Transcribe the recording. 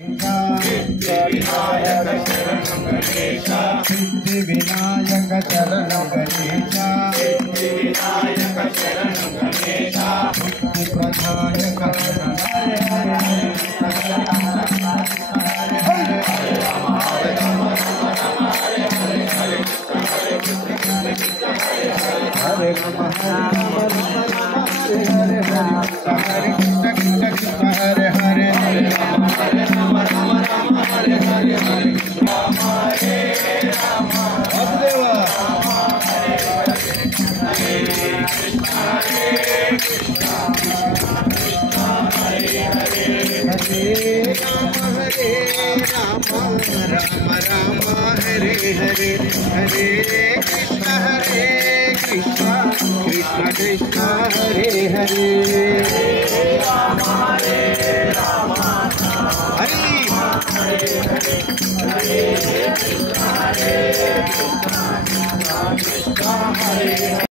सिद्धिविनायक शरणं गणेश, सिद्धिविनायक शरणं गणेश, सिद्धिविनायक शरणं गणेश, बुद्धिप्रदायक शरणं हरे राम हरे कृष्ण कृष्ण हरे हरे, हरे राम राम राम हरे हरे, हरे राम हरे राम वासुदेवा, हरे कृष्ण हरे कृष्ण कृष्ण हरे हरे, हरे राम राम राम हरे हरे, हरे कृष्ण कृष्ण कृष्ण हरे हरे, हरे राम हरे हरे हरे, हरे कृष्ण कृष्ण कृष्ण हरे हरे।